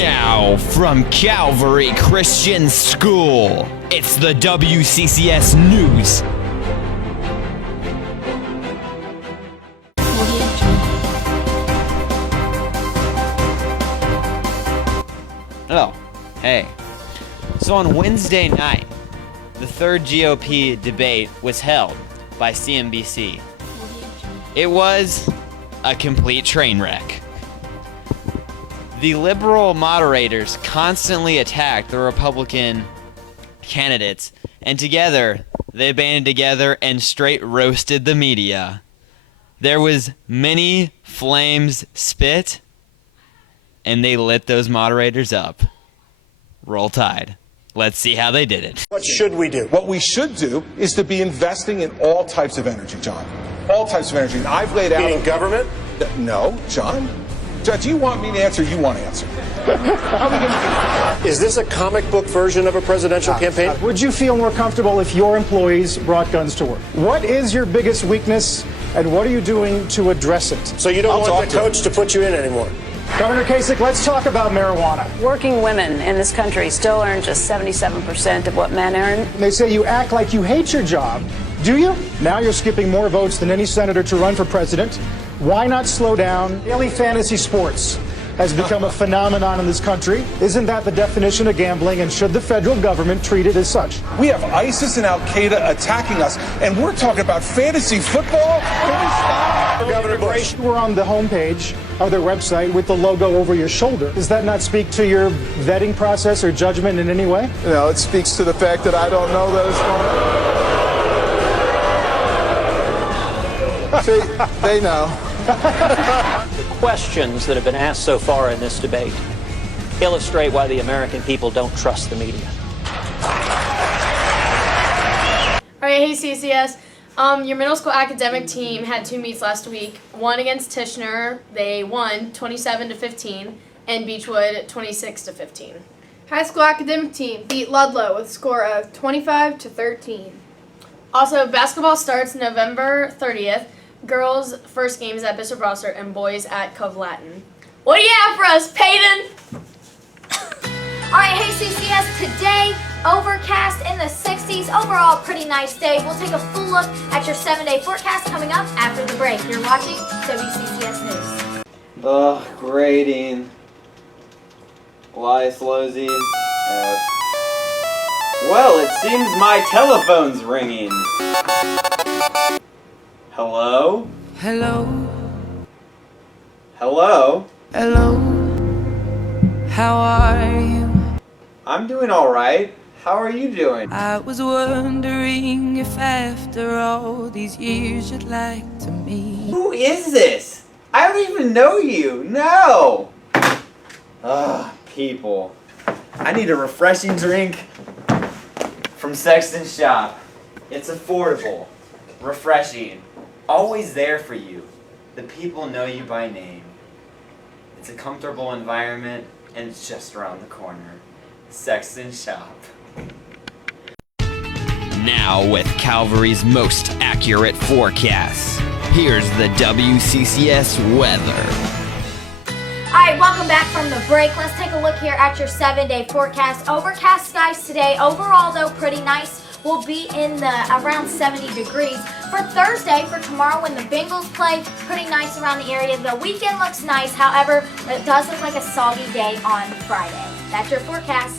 Now, from Calvary Christian School, it's the WCCS News. Oh, hey. So on Wednesday night, the third GOP debate was held by CNBC. It was a complete train wreck. The liberal moderators constantly attacked the Republican candidates, and together, they banded together and straight roasted the media. There was many flames spit, and they lit those moderators up. Roll Tide. Let's see how they did it. What should we do? What we should do is to be investing in all types of energy, John. All types of energy. And I've laid out... Meaning government? No, John. Judge, you want me to answer, you want to answer. How are we going to do that? Is this a comic book version of a presidential campaign? Would you feel more comfortable if your employees brought guns to work? What is your biggest weakness, and what are you doing to address it? So you don't want the coach to put you in anymore? Governor Kasich, let's talk about marijuana. Working women in this country still earn just 77% of what men earn. They say you act like you hate your job. Do you? Now you're skipping more votes than any senator to run for president. Why not slow down? Daily fantasy sports has become a phenomenon in this country. Isn't that the definition of gambling, and should the federal government treat it as such? We have ISIS and Al-Qaeda attacking us, and we're talking about fantasy football? Can we stop? Governor Bush. We're on the homepage of their website with the logo over your shoulder. Does that not speak to your vetting process or judgment in any way? No, it speaks to the fact that I don't know that it's going to... See, they know. The questions that have been asked so far in this debate illustrate why the American people don't trust the media. All right, hey CCS. Your middle school academic team had 2 meets last week. One against Tishner, they won 27-15, and Beechwood 26-15. High school academic team beat Ludlow with a score of 25-13. Also, basketball starts November 30th. Girls' first game is at Bishop Brossart and boys at Cove Latin. What do you have for us, Peyton? All right, hey CCS, today overcast in the 60s. Overall, pretty nice day. We'll take a full look at your 7-day forecast coming up after the break. You're watching WCCS News. Ugh, grading. Why, Slowzy? Well, it seems my telephone's ringing. Hello? Hello? Hello? Hello? How are you? I'm doing alright. How are you doing? I was wondering if after all these years you'd like to meet. Who is this? I don't even know you. No! Ugh, people. I need a refreshing drink from Sexton's Shop. It's affordable, refreshing, always there for you. The people know you by name. It's a comfortable environment, and it's just around the corner. Sexton's Shop. Now with Calvary's most accurate forecasts, here's the WCCS weather. All right, welcome back from the break. Let's take a look here at your 7-day forecast. Overcast skies today. Overall, though, pretty nice. We'll be in the around 70 degrees. For Thursday, for tomorrow when the Bengals play, pretty nice around the area. The weekend looks nice. However, it does look like a soggy day on Friday. That's your forecast.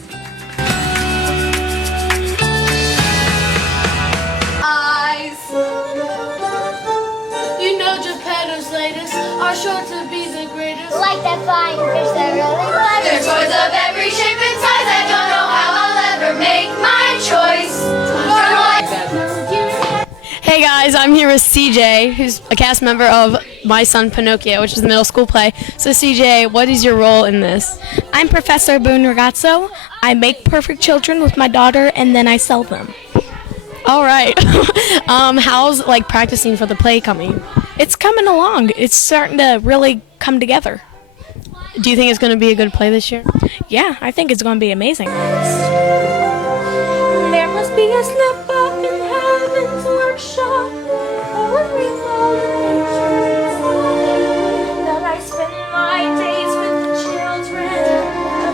You know Geppetto's latest are sure to be the greatest. Like that flying fish that really flies. They're toys of every shape and size. I don't know how I'll ever make my choice. Hey guys, I'm here with CJ, who's a cast member of My Son Pinocchio, which is the middle school play. So CJ, what is your role in this? I'm Professor Boone Ragazzo. I make perfect children with my daughter, and then I sell them. All right. How's like practicing for the play coming? It's coming along. It's starting to really come together. Do you think it's going to be a good play this year? Yeah, I think it's going to be amazing. There must be a slip up in heaven's workshop, or a that I spend my days with the children of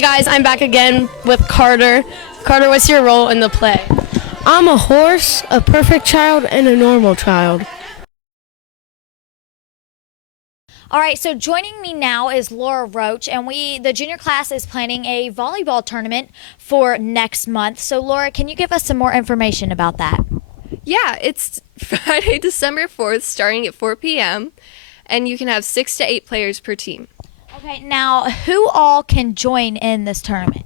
Hey guys, I'm back again with Carter. Carter, what's your role in the play? I'm a horse, a perfect child, and a normal child. All right, so joining me now is Laura Roach, and the junior class is planning a volleyball tournament for next month. So Laura, can you give us some more information about that? Yeah, it's Friday, December 4th, starting at 4 p.m., and you can have 6 to 8 players per team. Okay, now who all can join in this tournament?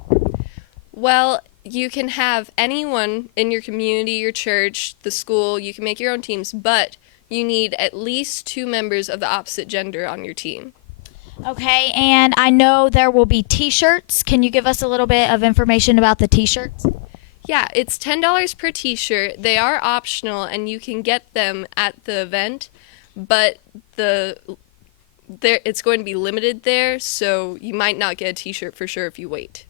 Well, you can have anyone in your community, your church, the school. You can make your own teams, but you need at least 2 members of the opposite gender on your team. Okay, and I know there will be T-shirts. Can you give us a little bit of information about the T-shirts? Yeah, it's $10 per T-shirt. They are optional, and you can get them at the event, but it's going to be limited there, so you might not get a T-shirt for sure if you wait.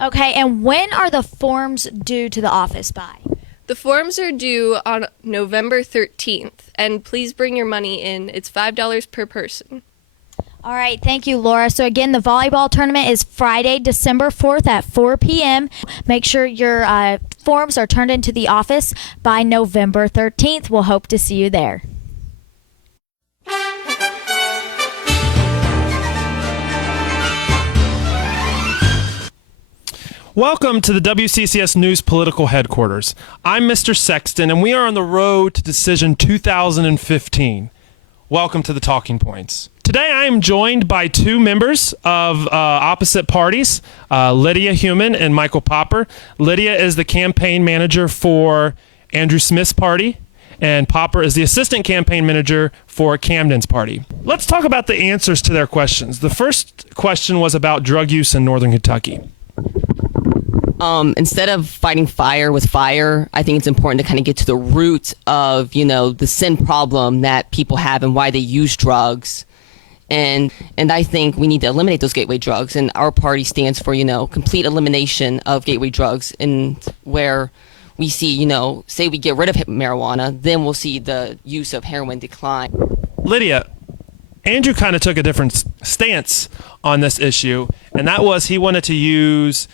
Okay, and when are the forms due to the office by? The forms are due on November 13th, and please bring your money in. It's $5 per person. All right, thank you, Laura. So again, the volleyball tournament is Friday, December 4th at 4 p.m. Make sure your forms are turned into the office by November 13th. We'll hope to see you there. Welcome to the WCCS News Political Headquarters. I'm Mr. Sexton, and we are on the road to Decision 2015. Welcome to the Talking Points. Today I am joined by 2 members of opposite parties, Lydia Human and Michael Popper. Lydia is the campaign manager for Andrew Smith's party, and Popper is the assistant campaign manager for Camden's party. Let's talk about the answers to their questions. The first question was about drug use in Northern Kentucky. Instead of fighting fire with fire, I think it's important to kind of get to the root of, the sin problem that people have and why they use drugs. And I think we need to eliminate those gateway drugs. And our party stands for, complete elimination of gateway drugs. And where we see, say we get rid of marijuana, then we'll see the use of heroin decline. Lydia, Andrew kind of took a different stance on this issue, and that was he wanted to use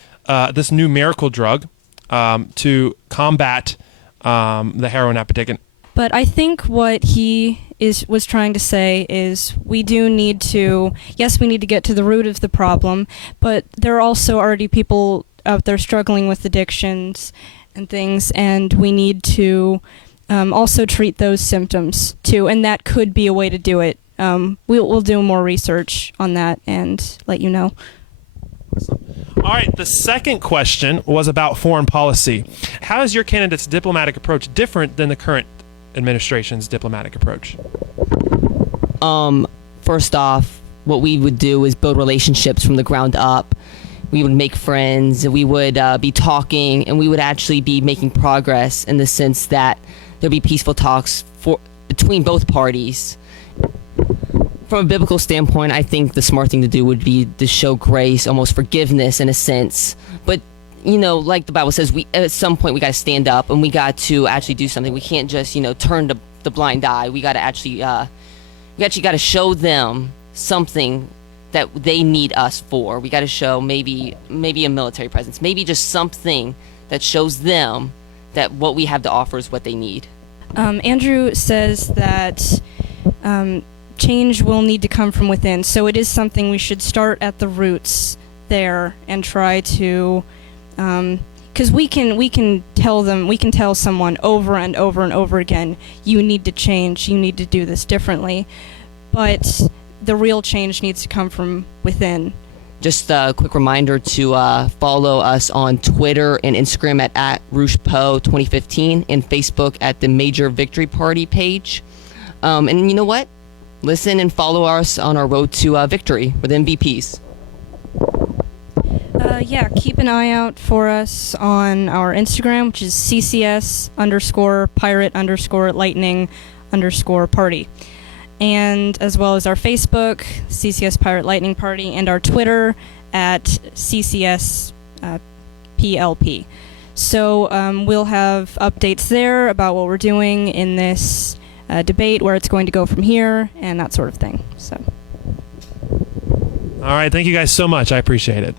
this new miracle drug to combat the heroin epidemic. But I think what he was trying to say is we do need to, yes, we need to get to the root of the problem, but there are also already people out there struggling with addictions and things, and we need to also treat those symptoms too, and that could be a way to do it. We'll do more research on that and let you know. All right, the second question was about foreign policy. How is your candidate's diplomatic approach different than the current administration's diplomatic approach? First off, what we would do is build relationships from the ground up. We would make friends, we would be talking, and we would actually be making progress in the sense that there'd be peaceful talks between both parties. From a biblical standpoint, I think the smart thing to do would be to show grace, almost forgiveness in a sense. But, like the Bible says, at some point we got to stand up and we got to actually do something. We can't just, turn the blind eye. We got to actually, got to show them something that they need us for. We got to show maybe a military presence, maybe just something that shows them that what we have to offer is what they need. Andrew says that change will need to come from within, so it is something we should start at the roots there and try to, because we can tell someone over and over and over again, you need to change, you need to do this differently, but the real change needs to come from within. Just a quick reminder to follow us on Twitter and Instagram at RouchePo 2015 and Facebook at the Major Victory Party page. And you know what? Listen and follow us on our road to victory with MVPs. Yeah, keep an eye out for us on our Instagram, which is CCS_pirate_lightning_party. And as well as our Facebook, CCS Pirate Lightning Party, and our Twitter at CCS PLP. So we'll have updates there about what we're doing in this debate, where it's going to go from here, and that sort of thing. So. All right, thank you guys so much. I appreciate it.